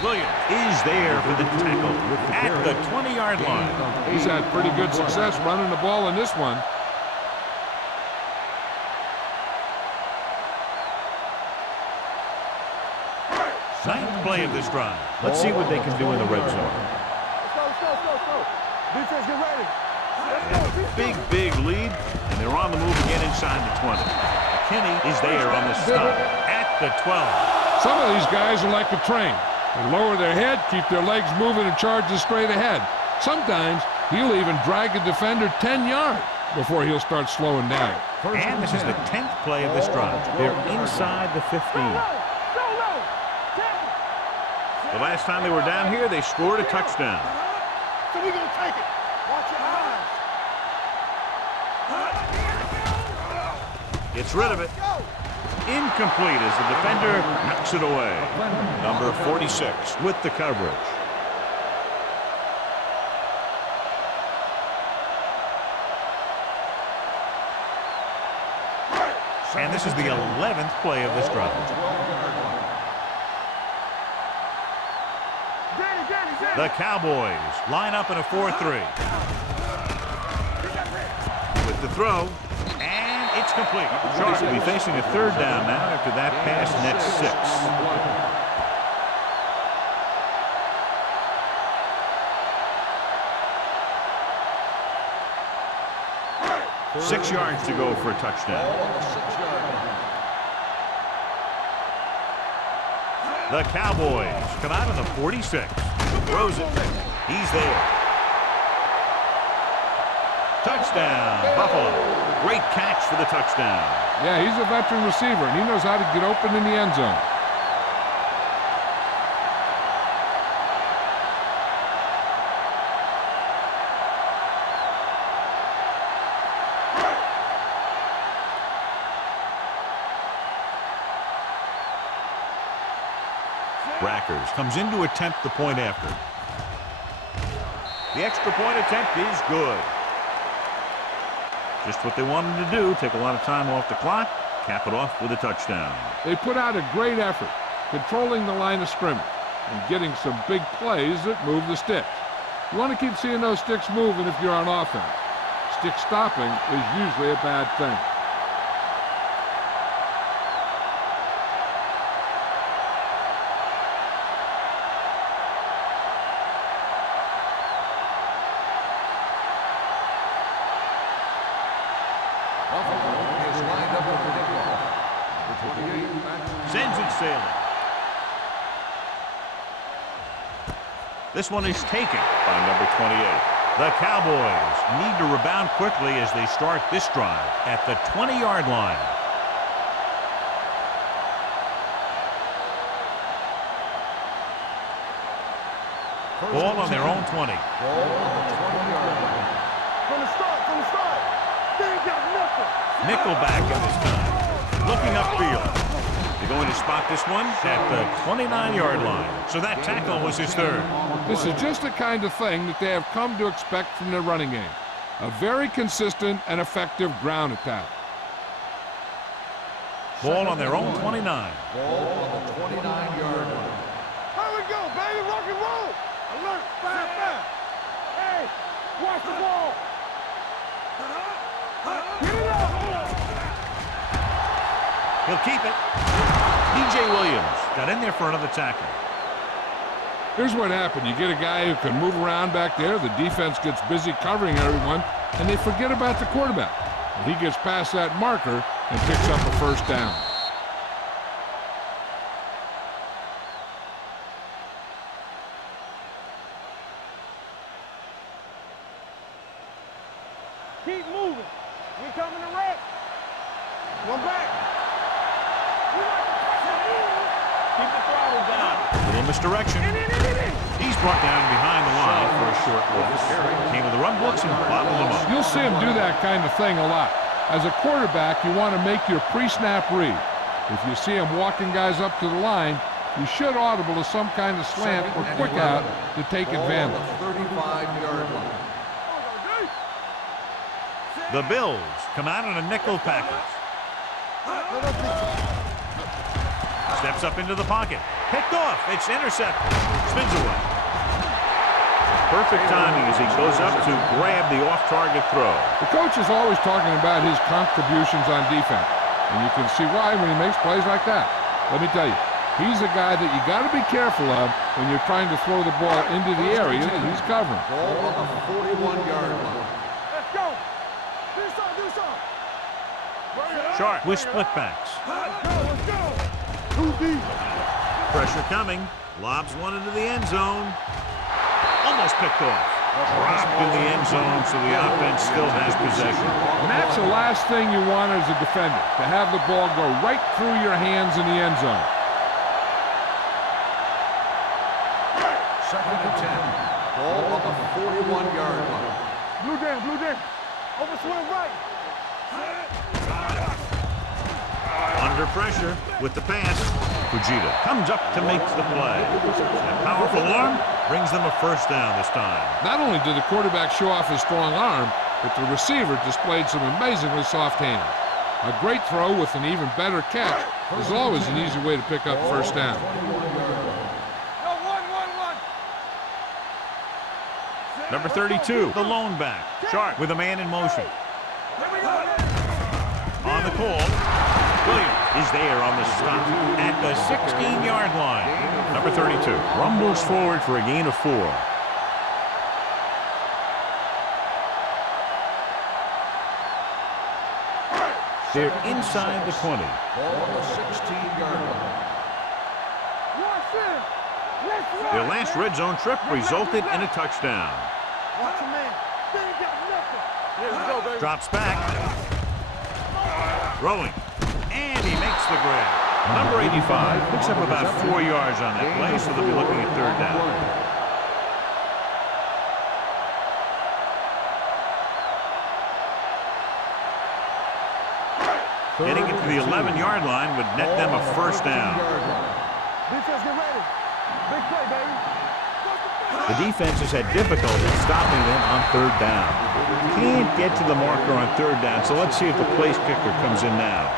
Williams is there for the tackle at the 20-yard line. He's had pretty good success running the ball in this one. Ninth play of this drive. Let's see what they can do in the red zone. Let's go. Defense, get ready. Let's go. Big lead, and they're on the move again inside the 20. Kenny is there on the stop at the 12. Some of these guys are like a train. They lower their head, keep their legs moving, and charge straight ahead. Sometimes he'll even drag a defender 10 yards before he'll start slowing down. And this is the 10th play of this drive. They're inside the 15. The last time they were down here, they scored a touchdown. So we're going to take it. Watch your eyes. Gets rid of it. Incomplete as the defender knocks it away. Number 46 with the coverage. And this is the 11th play of this drive. The Cowboys line up in a 4-3. With the throw, and it's complete. Sharp will be facing a third down now after that pass nets 6. 6 yards to go for a touchdown. The Cowboys come out of the 46. Throws it. He's there. Touchdown, Buffalo. Great catch for the touchdown. Yeah, he's a veteran receiver, and he knows how to get open in the end zone. Rackers comes in to attempt the point after. The extra point attempt is good. Just what they wanted to do, take a lot of time off the clock, cap it off with a touchdown. They put out a great effort, controlling the line of scrimmage and getting some big plays that move the sticks. You want to keep seeing those sticks moving if you're on offense. Stick stopping is usually a bad thing. Sends it sailing. This one is taken by number 28. The Cowboys need to rebound quickly as they start this drive at the 20-yard line. Ball on their own 20. From the start. They ain't got nothing. Nickelback in this time. Looking upfield. They're going to spot this one at the 29-yard line. So that tackle was his third. This is just the kind of thing that they have come to expect from their running game. A very consistent and effective ground attack. Ball on their own 29. Ball on the 29-yard line. Here we go, baby. Rock and roll. Alert. Fire. Hey, watch the ball. Get it up. He'll keep it. DJ Williams got in there for another tackle. Here's what happened. You get a guy who can move around back there. The defense gets busy covering everyone, and they forget about the quarterback. And he gets past that marker and picks up a first down. Keep moving. We coming to wreck. One back. Keep the throttle down. Little misdirection. He's brought down behind the line for a short loss. Came with the run blocks and bottled him up. You'll see him do that kind of thing a lot. As a quarterback, you want to make your pre-snap read. If you see him walking guys up to the line, you should audible to some kind of slant or quick out to take advantage. 35-yard line. The Bills come out in a nickel package. Steps up into the pocket. Picked off. It's intercepted. Spins away. Perfect timing as he goes up to grab the off-target throw. The coach is always talking about his contributions on defense, and you can see why when he makes plays like that. Let me tell you, he's a guy that you got to be careful of when you're trying to throw the ball into the area that he's covering. Ball on the 41-yard line. Let's go. Do something. Sharp with split backs. Let's go. Too deep. Pressure coming. Lobs one into the end zone. Almost picked off. Dropped in the end zone, so the offense still has possession. And that's the last thing you want as a defender, to have the ball go right through your hands in the end zone. Second and 10. Ball on the 41-yard line. Blue down. Over swing right. Under pressure with the pass. Fujita comes up to make the play. That powerful arm brings them a first down this time. Not only did the quarterback show off his strong arm, but the receiver displayed some amazingly soft hands. A great throw with an even better catch is always an easy way to pick up first down. Number 32, the lone back. Sharp with a man in motion. On the call, Williams is there on the stop at the 16-yard line. Number 32 rumbles forward for a gain of 4. They're inside the 20. Ball on the 16-yard line. Their last red zone trip resulted in a touchdown. Watch your man. They ain't got nothing. Here we go, baby. Drops back. Throwing. And he makes the grab. Number 85 picks up about 4 yards on that play, so they'll be looking at third down. Getting it to the 11-yard line would net them a first down. Defense, get ready. Big play, baby. The defense has had difficulty stopping them on third down. Can't get to the marker on third down, so let's see if the place kicker comes in now.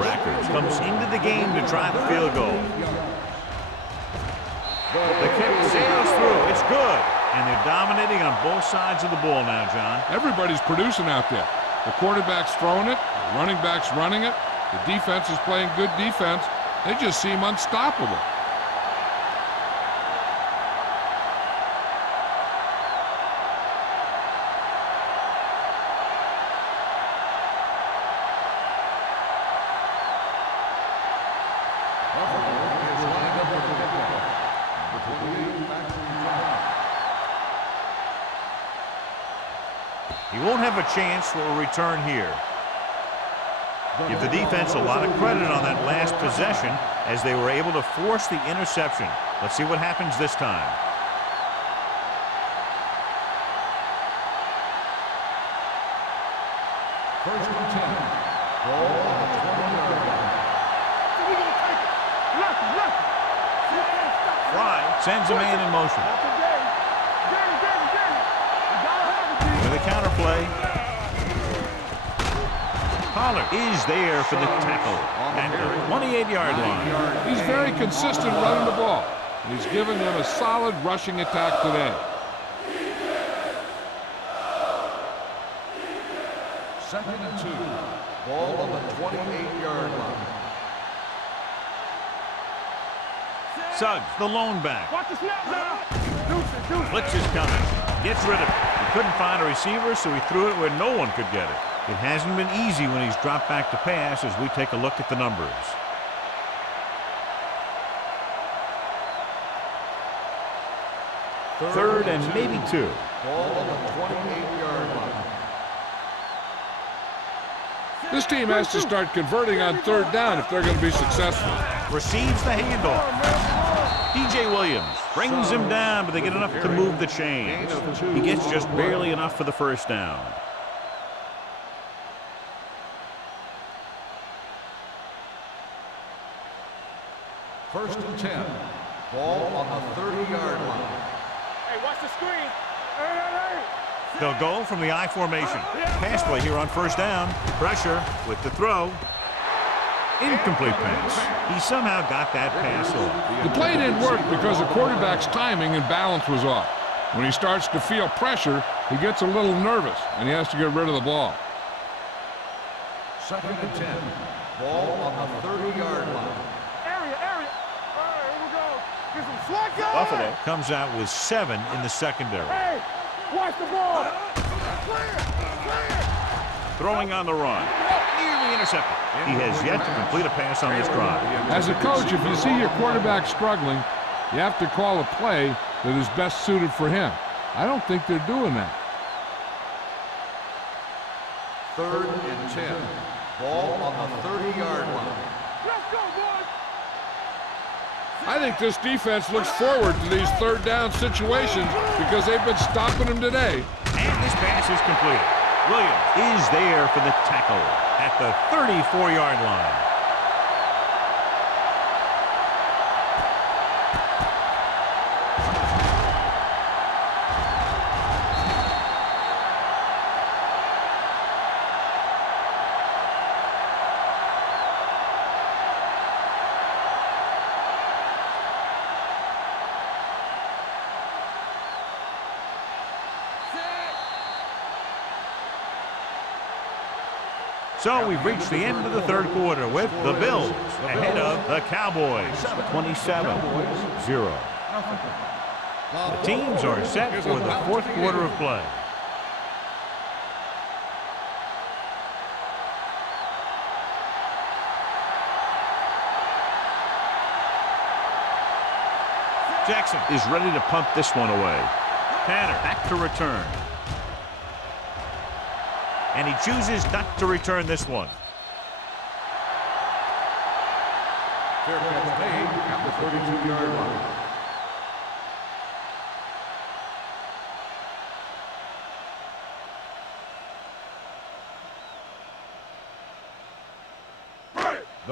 Rackers comes into the game to try the field goal. The kick sails through. It's good. And they're dominating on both sides of the ball now, John. Everybody's producing out there. The quarterback's throwing it, the running back's running it, the defense is playing good defense. They just seem unstoppable. He won't have a chance for a return here. Give the defense a lot of credit on that last possession as they were able to force the interception. Let's see what happens this time. First and 10. Ball on the 20-yard line. We're going to take it. Left. Fry sends a man in motion. With a counter play. Pollard is there for the tackle at the 28-yard line. He's very consistent running the ball. He's given them a solid rushing attack today. Second and 2. Ball on the 28-yard line. Suggs, the lone back. Watch the snap now. Blitz is coming. Gets rid of it. He couldn't find a receiver, so he threw it where no one could get it. It hasn't been easy when he's dropped back to pass as we take a look at the numbers. Third and maybe 2. Ball on the 28-yard line. This team has to start converting on third down if they're going to be successful. Receives the handoff. DJ Williams brings him down, but they get enough to move the chains. He gets just barely enough for the first down. First and 10. Ball on the 30-yard line. Hey, watch the screen. They'll go from the I formation. Pass play here on first down. Pressure with the throw. Incomplete pass. He somehow got that pass off. The play didn't work because the quarterback's timing and balance was off. When he starts to feel pressure, he gets a little nervous, and he has to get rid of the ball. Second and 10. Ball on the 30-yard line. Area. All right, here we go. Get some swag going. Buffalo comes out with 7 in the secondary. Hey, watch the ball. Clear. Throwing on the run. Nearly intercepted. He has yet to complete a pass on this drive. As a coach, if you see your quarterback struggling, you have to call a play that is best suited for him. I don't think they're doing that. Third and 10. Ball on the 30-yard line. Let's go, boys. I think this defense looks forward to these third down situations because they've been stopping them today. And this pass is completed. Williams is there for the tackle at the 34-yard line. So we've reached the end of the third quarter with the Bills ahead of the Cowboys, 27-0. The teams are set for the fourth quarter of play. Jackson is ready to punt this one away. Tanner back to return. And he chooses not to return this one. Fair catch made at the 32-yard line.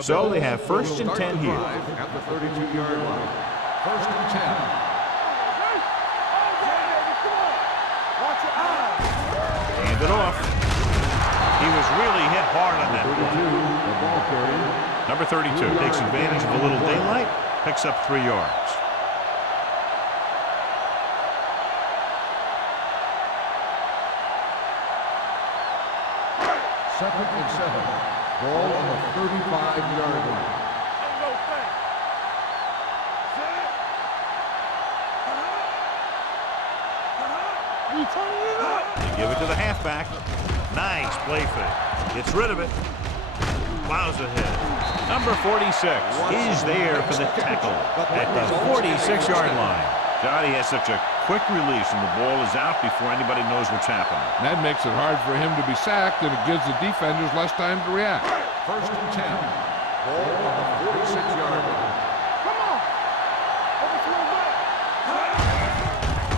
So they have first and 10 here. At the 32-yard line. First and 10. Hand it off. He was really hit hard on that one. Number 32 takes advantage of a little daylight, picks up 3 yards. Second and 7. Ball on the 35-yard line. They give it to the halfback. Nice play fake. Gets rid of it. Plows ahead. Number 46 is there for the tackle at the 46-yard line. Johnny has such a quick release and the ball is out before anybody knows what's happening. That makes it hard for him to be sacked, and it gives the defenders less time to react. First and 10. Ball on the 46-yard line. Come on.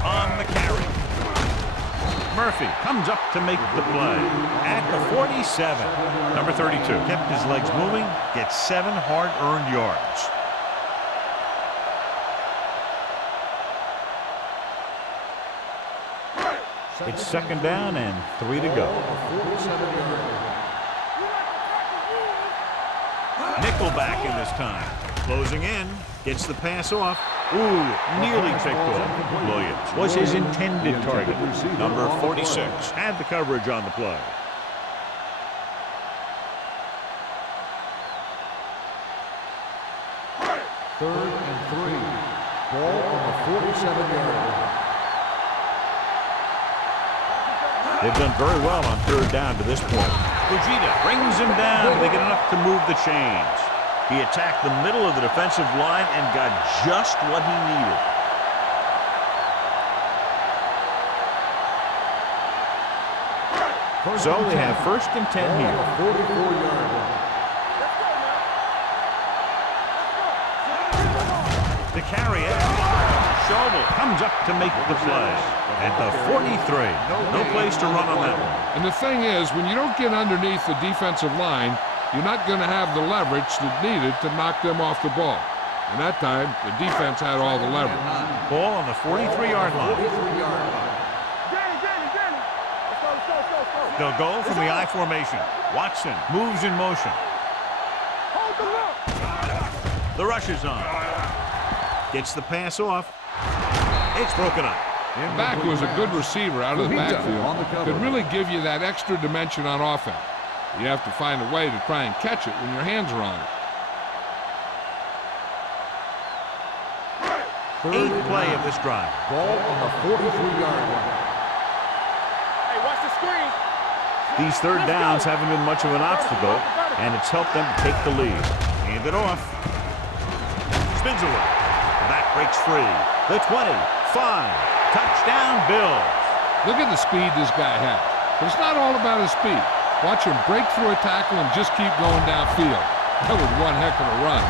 On the carry. Murphy comes up to make the play at the 47. Number 32 kept his legs moving, gets 7 hard-earned yards. It's second down and 3 to go. Nickelback in this time. Closing in, gets the pass off. Ooh, nearly picked off. Williams was his intended target. Number 46 had the coverage on the play. Third and 3. Ball on the 47-yard line. They've done very well on third down to this point. Fujita brings him down. They get enough to move the chains. He attacked the middle of the defensive line and got just what he needed. So they have first and 10 here. 44-yard line. The carry at comes up to make the play. At the 43. No place to run on that one. And the thing is, when you don't get underneath the defensive line, you're not going to have the leverage that's needed to knock them off the ball. And that time, the defense had all the leverage. Ball on the 43-yard line. They'll go from the I formation. Watson moves in motion. Hold the look. The rush is on. Gets the pass off. It's broken up. Back was a good receiver out of the backfield. Could really give you that extra dimension on offense. You have to find a way to try and catch it when your hands are on it. Eighth play of this drive. Ball on the 43-yard line. Hey, watch the screen. These third downs haven't been much of an obstacle, and it's helped them to take the lead. Hand it off. Spins away. The back breaks free. The 25. Touchdown, Bills. Look at the speed this guy has. But it's not all about his speed. Watch him break through a tackle and just keep going downfield. That was one heck of a run.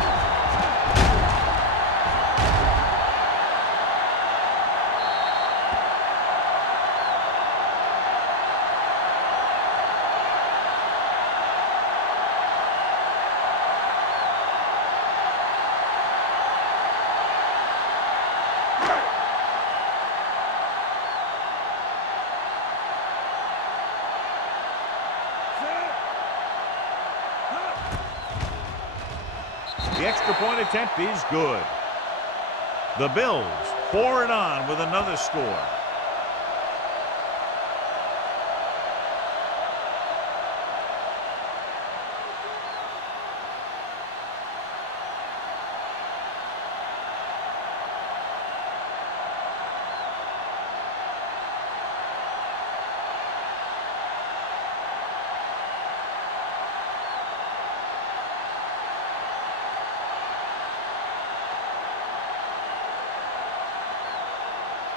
The extra point attempt is good. The Bills pour it on with another score.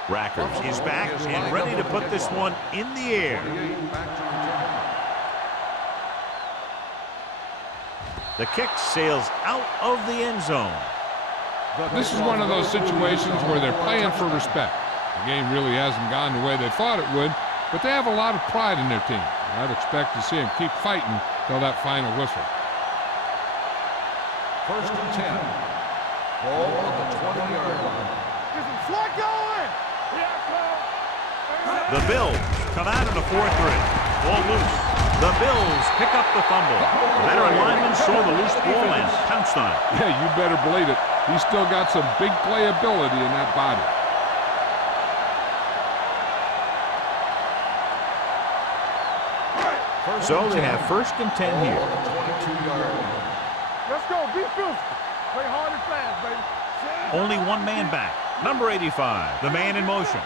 Rackers is back and ready to put this one in the air. The kick sails out of the end zone. This is one of those situations where they're playing for respect. The game really hasn't gone the way they thought it would, but they have a lot of pride in their team. I'd expect to see them keep fighting till that final whistle. 1st and 10. Ball on the 20-yard line. Get some slot going. The Bills come out in the 4-3. Ball loose. The Bills pick up the fumble. The veteran lineman saw the loose ball and pounced on it. Yeah, you better believe it. He's still got some big playability in that body. So they have 1st and 10 here. Let's go. Be physical. Play hard and fast, baby. Only one man back. Number 85, the man in motion.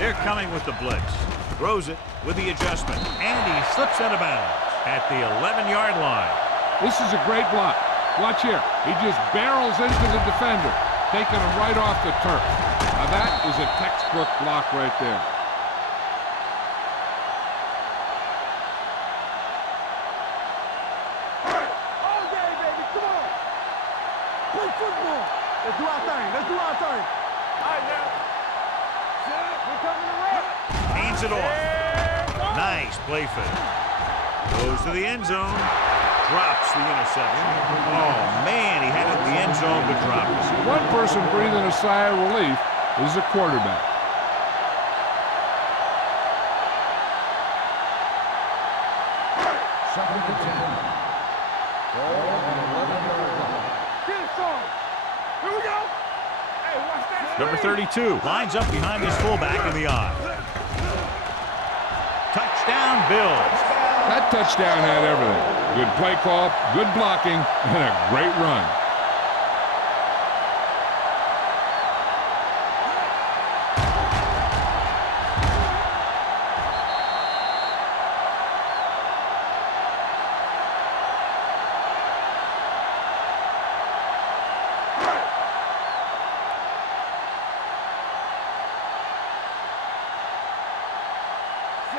They're coming with the blitz. Throws it with the adjustment. And he slips out of bounds at the 11-yard line. This is a great block. Watch here. He just barrels into the defender, taking him right off the turf. Now that is a textbook block right there. All day, baby. Come on. Play football. Let's do our thing. Let's do our thing. All right, now. We're coming around. Hands it off. Nice play fake. Goes to the end zone. Drops the interception. Oh, man, he had it in the end zone, but dropped it. One person breathing a sigh of relief is the quarterback. Second and 10. Ball on the 11-yard line. Get it, son. Here we go. Hey, watch that. Number 32 lines up behind his fullback in the eye. Touchdown, Bills. That touchdown had everything. Good play call, good blocking, and a great run.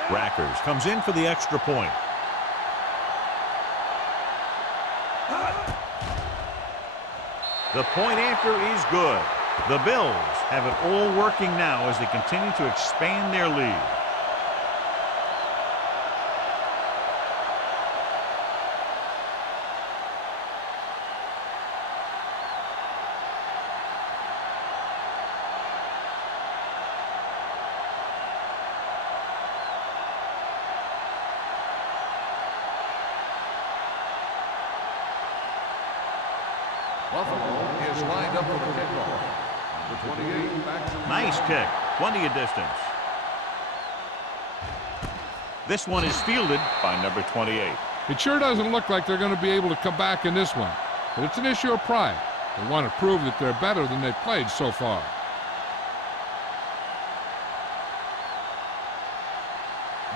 Rackers comes in for the extra point. The point after is good. The Bills have it all working now as they continue to expand their lead. Buffalo is lined up for the kickoff. Number 28 back to Nice kick. Plenty of distance. This one is fielded by number 28. It sure doesn't look like they're going to be able to come back in this one, but it's an issue of pride. They want to prove that they're better than they've played so far.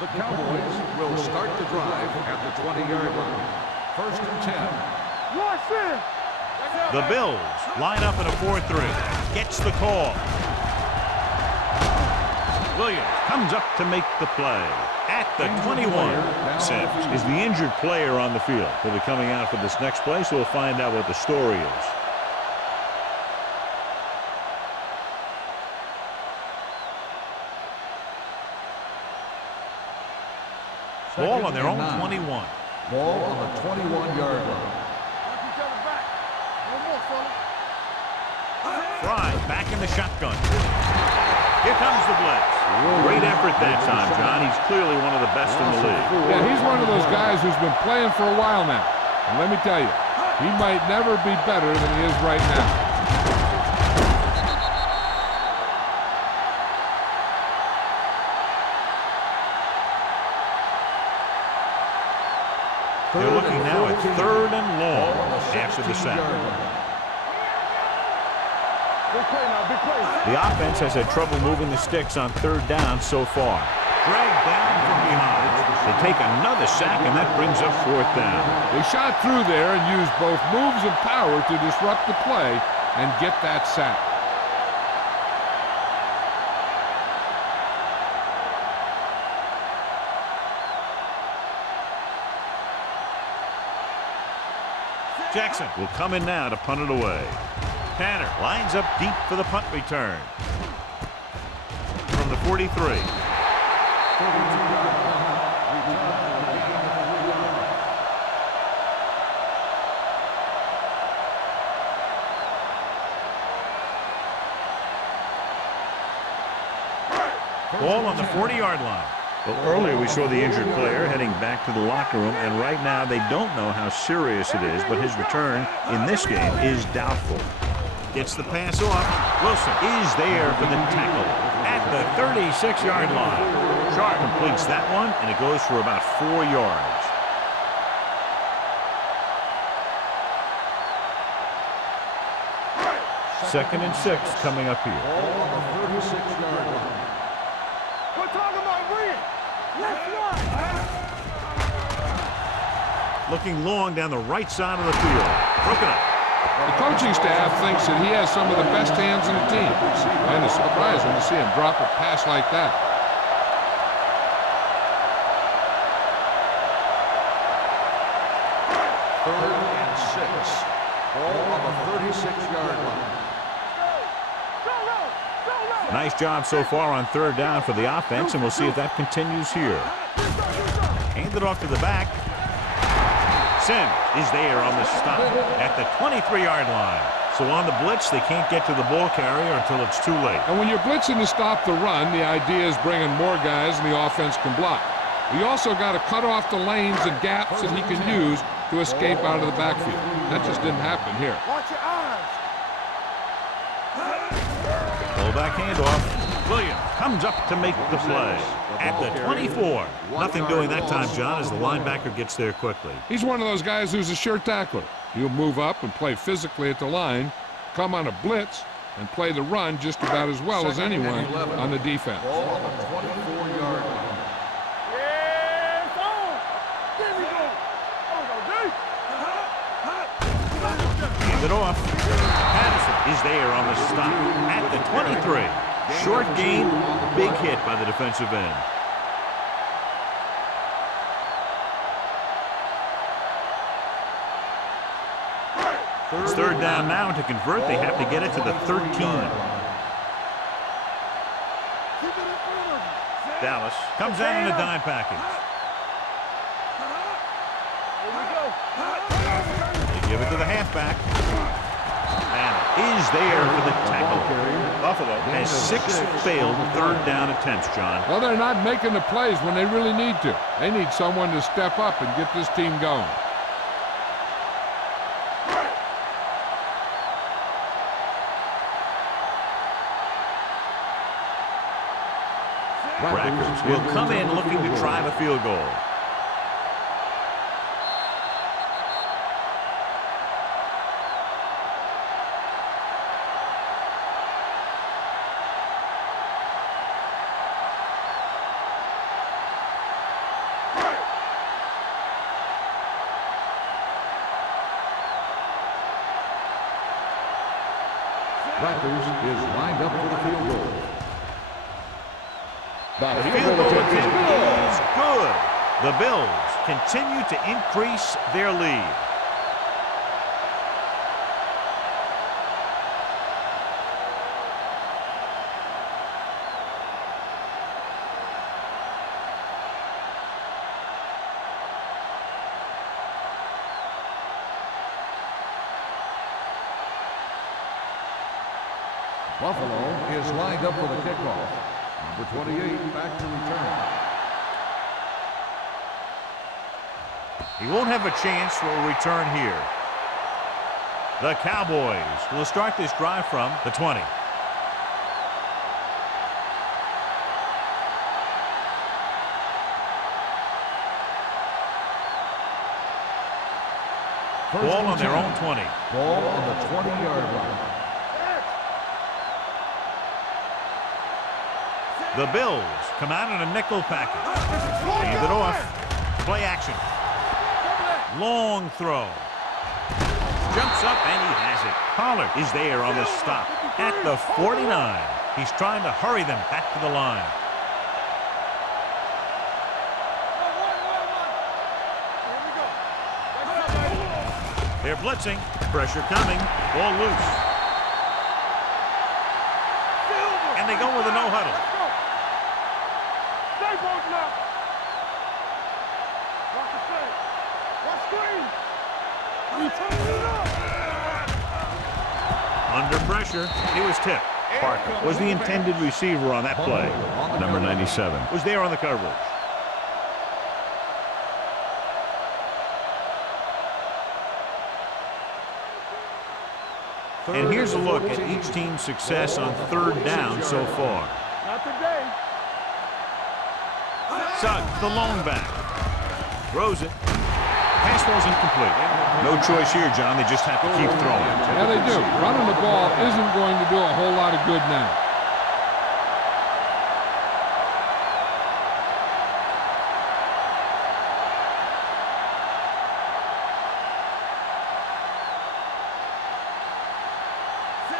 the Cowboys will start the drive at the 20-yard line. First and 10. The Bills line up in a 4-3. Gets the call. Williams comes up to make the play at the 21. Sims is the injured player on the field. He'll be coming out for this next play, so we'll find out what the story is. Ball on their own 21. Ball on the 21-yard line. Fry back in the shotgun. Here comes the blitz. Great effort that time, John. He's clearly one of the best in the league. Yeah, he's one of those guys who's been playing for a while now. And let me tell you, he might never be better than he is right now. They're looking now at 3rd and long after the sack. The offense has had trouble moving the sticks on 3rd down so far. Dragged down from behind. They take another sack, and that brings up 4th down. They shot through there and used both moves and power to disrupt the play and get that sack. Jackson will come in now to punt it away. Tanner lines up deep for the punt return. From the 43. Ball on the 40-yard line. Well, earlier we saw the injured player heading back to the locker room, and right now they don't know how serious it is, but his return in this game is doubtful. Gets the pass off. Wilson is there for the tackle at the 36-yard line. Sharp completes that one, and it goes for about 4 yards. Second and 6 coming up here. Ball on the 36-yard line. We're talking about bringing. Let's run. Looking long down the right side of the field. Broken up. The coaching staff thinks that he has some of the best hands in the team, and it's surprising to see him drop a pass like that. Third and 6. Ball on the 36-yard line. Nice job so far on 3rd down for the offense, and we'll see if that continues here. Hand it off to the back. Sims is there on the stop at the 23-yard line. So on the blitz, they can't get to the ball carrier until it's too late. And when you're blitzing to stop the run, the idea is bringing more guys and the offense can block. You also got to cut off the lanes and gaps that he can use to escape out of the backfield. That just didn't happen here. Watch your eyes. Fullback handoff. Williams comes up to make the play at the 24. Nothing doing that time, John, as the linebacker gets there quickly. He's one of those guys who's a sure tackler. He'll move up and play physically at the line, come on a blitz, and play the run just about as well as anyone on the defense. Ball on the 24-yard line. Yeah, it's on. There we go. Hand it off. Patterson is there on the stop at the 23. Short gain, big hit by the defensive end. It's third down now, and to convert, they have to get it to the 13. Dallas comes out in a dime package. They give it to the halfback. And is there for the tackle. Buffalo has 6 failed third down attempts, John. Well, they're not making the plays when they really need to. They need someone to step up and get this team going. Rackers will come in looking to drive a field goal. Rackers is lined up for the field goal. The field goal attempt is good. The Bills continue to increase their lead. Buffalo is lined up for the kickoff. Number 28 back to return. He won't have a chance for a return here. The Cowboys will start this drive from the 20. Ball on their own 20. Ball on the 20-yard line. The Bills come out in a nickel package. Hand it off. Play action. Long throw. Jumps up and he has it. Pollard is there on the stop at the 49. He's trying to hurry them back to the line. They're blitzing. Pressure coming. Ball loose. And they go with a no huddle. Under pressure, he was tipped. Parker was the intended receiver on that play. Number 97 was there on the coverage. And here's a look at each team's success on third down so far. Not today. Suggs, the lone back. Throws it. Pass ball's incomplete. No choice here, John. They just have to keep throwing. Yeah, they do. Running the ball isn't going to do a whole lot of good now.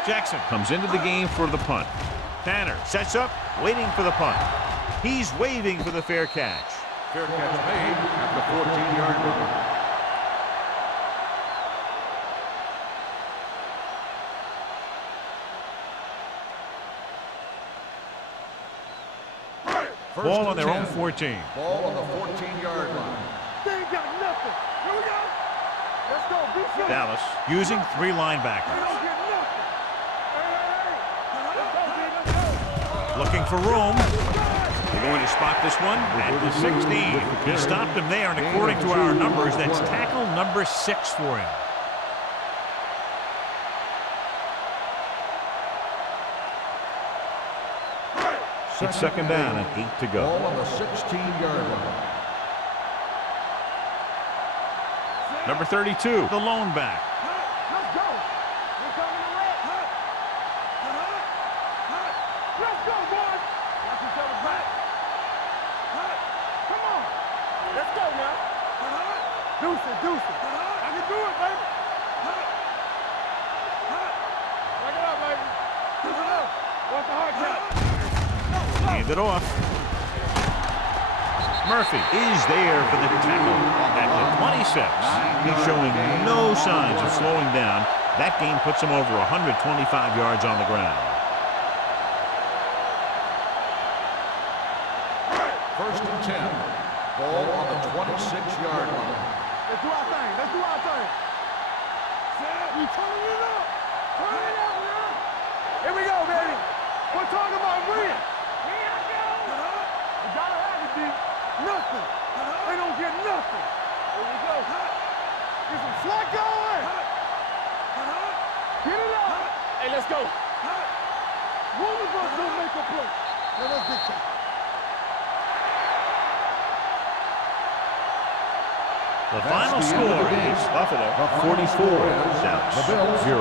Jackson comes into the game for the punt. Tanner sets up, waiting for the punt. He's waving for the fair catch. Fair catch made at the 14-yard line. Ball on their own 14. Ball on the 14-yard line. They ain't got nothing. Here we go. Let's go. Be sure. Dallas using 3 They linebackers. don't get nothing. Hey. Let's go, Looking for room. They're going to spot this one at the 16. He stopped him there, and according to our numbers, that's tackle number 6 for him. It's second down and 8 to go. Ball on the 16-yard line. Number 32, the lone back. Let's go. We're coming to red. Let's go, boys. Watch each other back. Come on. Let's go now. Deuce it. I can do it, baby. Back it up, baby. Deuce it up. Watch the hard count. Hand it off. Murphy is there for the tackle at the 26. He's showing no signs of slowing down. That game puts him over 125 yards on the ground. First and 10. Ball on the 26-yard line. Let's do our thing. Let's do our thing. You turning it up. Turn it up, man. Here we go, baby. We're talking about win. Here I go. You gotta have it, D. Nothing. They don't get nothing. Here we go. Get some slack going. Get it up. Hey, let's go. One of us will make a play. Now let's get that. The final score is Buffalo 44, Dallas 0.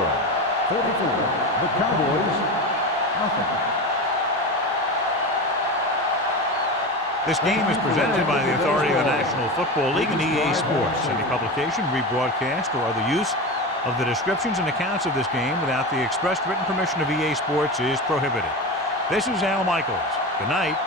44. The Cowboys, nothing. This game is presented by the authority of the National Football League and EA Sports. Any publication, rebroadcast, or other use of the descriptions and accounts of this game without the expressed written permission of EA Sports is prohibited. This is Al Michaels. Good night.